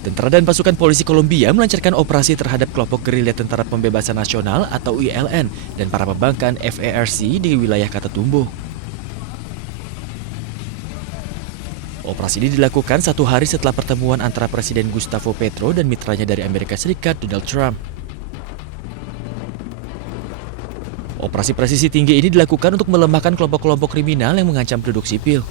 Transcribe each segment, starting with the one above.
Tentara dan pasukan polisi Kolombia melancarkan operasi terhadap kelompok gerilya Tentara Pembebasan Nasional atau ILN dan para pembangkang FARC di wilayah Catatumbo. Operasi ini dilakukan satu hari setelah pertemuan antara Presiden Gustavo Petro dan mitranya dari Amerika Serikat, Donald Trump. Operasi presisi tinggi ini dilakukan untuk melemahkan kelompok-kelompok kriminal yang mengancam penduduk sipil.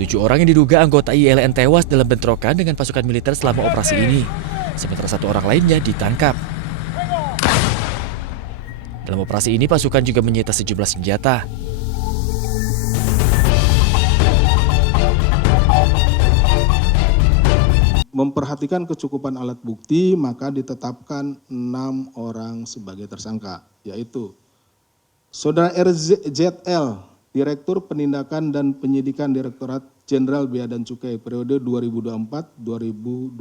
7 orang yang diduga anggota ILN tewas dalam bentrokan dengan pasukan militer selama operasi ini, sementara 1 orang lainnya ditangkap. Dalam operasi ini, pasukan juga menyita sejumlah senjata. Memperhatikan kecukupan alat bukti, maka ditetapkan 6 orang sebagai tersangka, yaitu Saudara RZL, Direktur Penindakan dan Penyidikan Direktorat Jenderal Bea dan Cukai periode 2024-2026.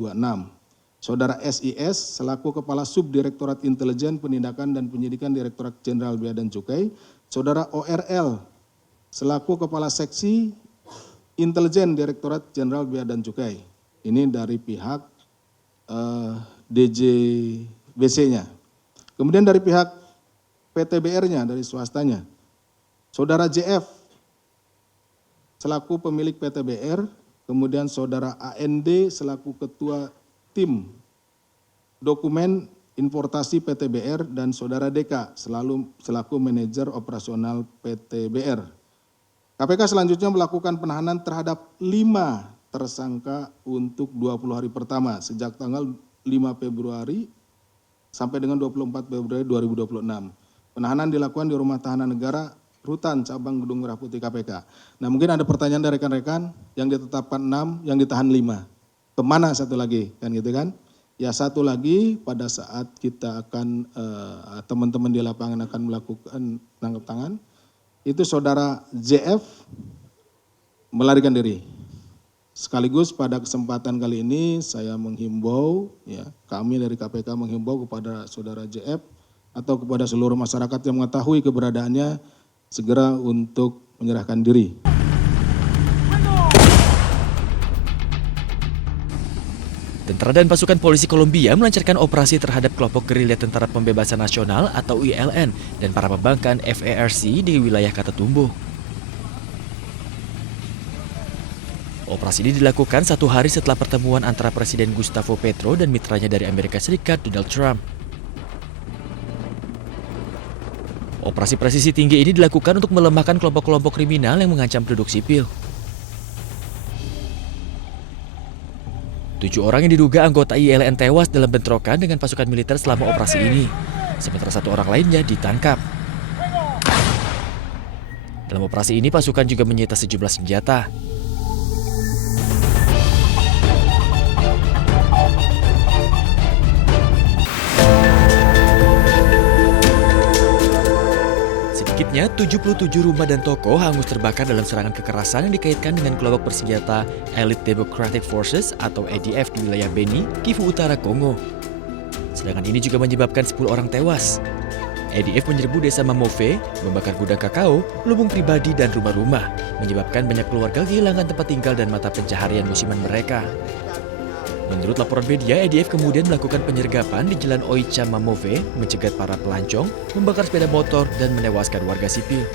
Saudara SIS selaku Kepala Subdirektorat Intelijen Penindakan dan Penyidikan Direktorat Jenderal Bea dan Cukai. Saudara ORL selaku Kepala Seksi Intelijen Direktorat Jenderal Bea dan Cukai. Ini dari pihak DJBC-nya. Kemudian dari pihak PTBR-nya, dari swastanya. Saudara JF selaku pemilik PTBR, kemudian saudara AND selaku ketua tim dokumen importasi PTBR, dan saudara DK selaku manajer operasional PTBR. KPK selanjutnya melakukan penahanan terhadap 5 tersangka untuk 20 hari pertama sejak tanggal 5 Februari sampai dengan 24 Februari 2026. Penahanan dilakukan di Rumah Tahanan Negara Rutan Cabang Gedung Merah Putih KPK. Nah, mungkin ada pertanyaan dari rekan-rekan, yang ditetapkan 6, yang ditahan 5. Kemana satu lagi, kan gitu kan? Ya, satu lagi pada saat kita akan, teman-teman di lapangan akan melakukan tangkap tangan, itu saudara JF melarikan diri. Sekaligus pada kesempatan kali ini saya menghimbau, ya, kami dari KPK menghimbau kepada saudara JF atau kepada seluruh masyarakat yang mengetahui keberadaannya, segera untuk menyerahkan diri. Tentara dan pasukan polisi Kolombia melancarkan operasi terhadap kelompok gerilya Tentara Pembebasan Nasional atau ILN dan para pembangkang FARC di wilayah Catatumbo. Operasi ini dilakukan satu hari setelah pertemuan antara Presiden Gustavo Petro dan mitranya dari Amerika Serikat, Donald Trump. Operasi presisi tinggi ini dilakukan untuk melemahkan kelompok-kelompok kriminal yang mengancam penduduk sipil. 7 orang yang diduga anggota ILN tewas dalam bentrokan dengan pasukan militer selama operasi ini, sementara 1 orang lainnya ditangkap. Dalam operasi ini, pasukan juga menyita sejumlah senjata. Sedikitnya 77 rumah dan toko hangus terbakar dalam serangan kekerasan yang dikaitkan dengan kelompok bersenjata Elite Democratic Forces atau EDF di wilayah Beni, Kivu Utara, Kongo. Serangan ini juga menyebabkan 10 orang tewas. EDF menyerbu desa Mamove, membakar gudang kakao, lubung pribadi dan rumah-rumah, menyebabkan banyak keluarga kehilangan tempat tinggal dan mata pencaharian musiman mereka. Menurut laporan media, EDF kemudian melakukan penyergapan di Jalan Oicha Mamove, mencegat para pelancong, membakar sepeda motor, dan menewaskan warga sipil.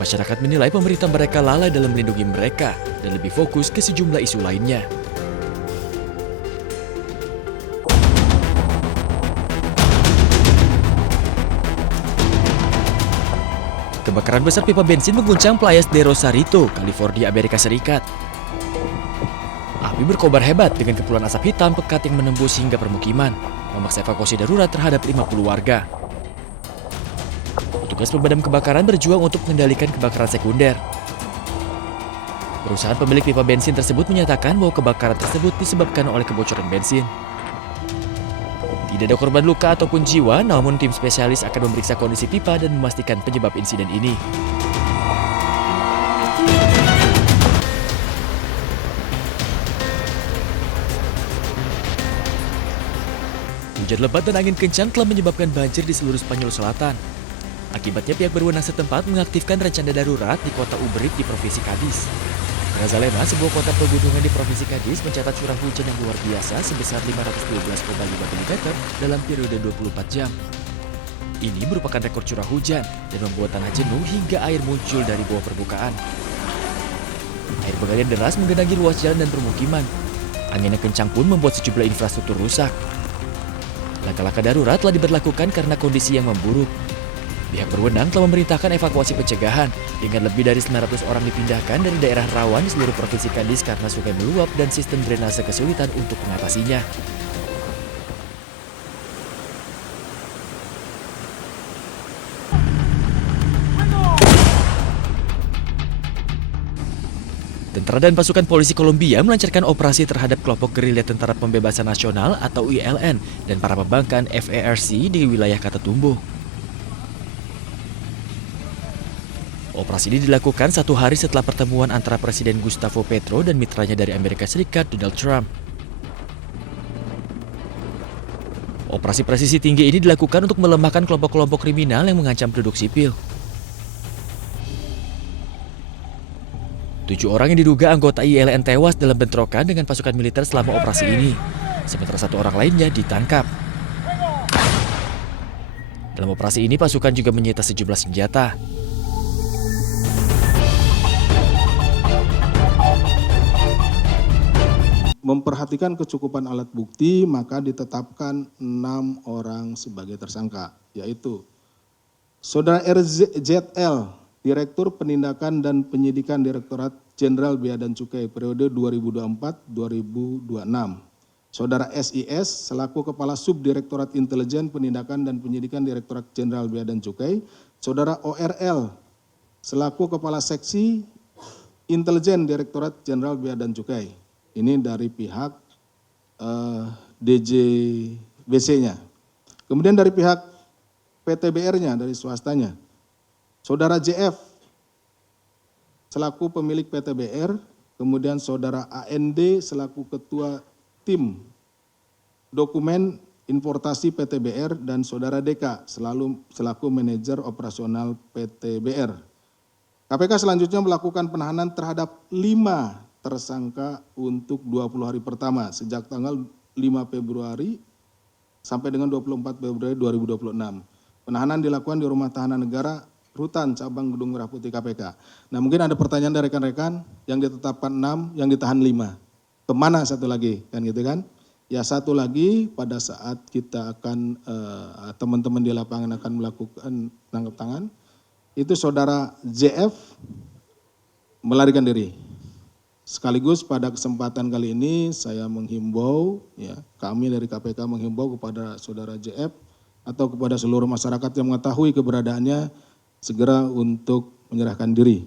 Masyarakat menilai pemerintah mereka lalai dalam melindungi mereka dan lebih fokus ke sejumlah isu lainnya. Kebakaran besar pipa bensin mengguncang Playas de Rosarito, California, Amerika Serikat. Api berkobar hebat dengan kepulan asap hitam pekat yang menembus hingga permukiman, memaksa evakuasi darurat terhadap 50 warga. Petugas pemadam kebakaran berjuang untuk mengendalikan kebakaran sekunder. Perusahaan pemilik pipa bensin tersebut menyatakan bahwa kebakaran tersebut disebabkan oleh kebocoran bensin. Tidak ada korban luka ataupun jiwa, namun tim spesialis akan memeriksa kondisi pipa dan memastikan penyebab insiden ini. Hujan lebat dan angin kencang telah menyebabkan banjir di seluruh Spanyol Selatan. Akibatnya pihak berwenang setempat mengaktifkan rencana darurat di kota Ubrit di Provinsi Cadiz. Grazalema, sebuah kota pegunungan di Provinsi Cádiz, mencatat curah hujan yang luar biasa sebesar 512,5 mm dalam periode 24 jam. Ini merupakan rekor curah hujan dan membuat tanah jenuh hingga air muncul dari bawah permukaan. Air mengalir deras menggenangi ruas jalan dan permukiman. Angin yang kencang pun membuat sejumlah infrastruktur rusak. Langkah-langkah darurat telah diberlakukan karena kondisi yang memburuk. Pihak berwenang telah memerintahkan evakuasi pencegahan dengan lebih dari 900 orang dipindahkan dari daerah rawan di seluruh Provinsi Cádiz karena sungai meluap dan sistem drainase kesulitan untuk mengatasinya. Tentara dan pasukan polisi Kolombia melancarkan operasi terhadap kelompok gerilya Tentara Pembebasan Nasional atau ILN dan para pembangkang FARC di wilayah Catatumbo. Operasi ini dilakukan 1 hari setelah pertemuan antara Presiden Gustavo Petro dan mitranya dari Amerika Serikat, Donald Trump. Operasi presisi tinggi ini dilakukan untuk melemahkan kelompok-kelompok kriminal yang mengancam penduduk sipil. 7 orang yang diduga anggota ILN tewas dalam bentrokan dengan pasukan militer selama operasi ini, sementara 1 orang lainnya ditangkap. Dalam operasi ini, pasukan juga menyita sejumlah senjata. Memperhatikan kecukupan alat bukti, maka ditetapkan 6 orang sebagai tersangka, yaitu Saudara RZL, Direktur Penindakan dan Penyidikan Direktorat Jenderal Bea dan Cukai periode 2024-2026. Saudara SIS, selaku Kepala Subdirektorat Intelijen Penindakan dan Penyidikan Direktorat Jenderal Bea dan Cukai. Saudara ORL, selaku Kepala Seksi Intelijen Direktorat Jenderal Bea dan Cukai. Ini dari pihak DJBC-nya. Kemudian dari pihak PTBR-nya, dari swastanya. Saudara JF, selaku pemilik PTBR, kemudian saudara AND, selaku ketua tim dokumen importasi PTBR, dan saudara DK, selaku manajer operasional PTBR. KPK selanjutnya melakukan penahanan terhadap 5 tersangka untuk 20 hari pertama sejak tanggal 5 Februari sampai dengan 24 Februari 2026. Penahanan dilakukan di Rumah Tahanan Negara Rutan Cabang Gedung Merah Putih KPK. Nah, mungkin ada pertanyaan dari rekan-rekan, yang ditetapkan 6, yang ditahan 5. Kemana satu lagi, kan gitu kan? Ya, satu lagi pada saat kita akan, teman-teman di lapangan akan melakukan tangkap tangan, itu saudara JF melarikan diri. Sekaligus pada kesempatan kali ini saya menghimbau, ya, kami dari KPK menghimbau kepada saudara JF atau kepada seluruh masyarakat yang mengetahui keberadaannya segera untuk menyerahkan diri.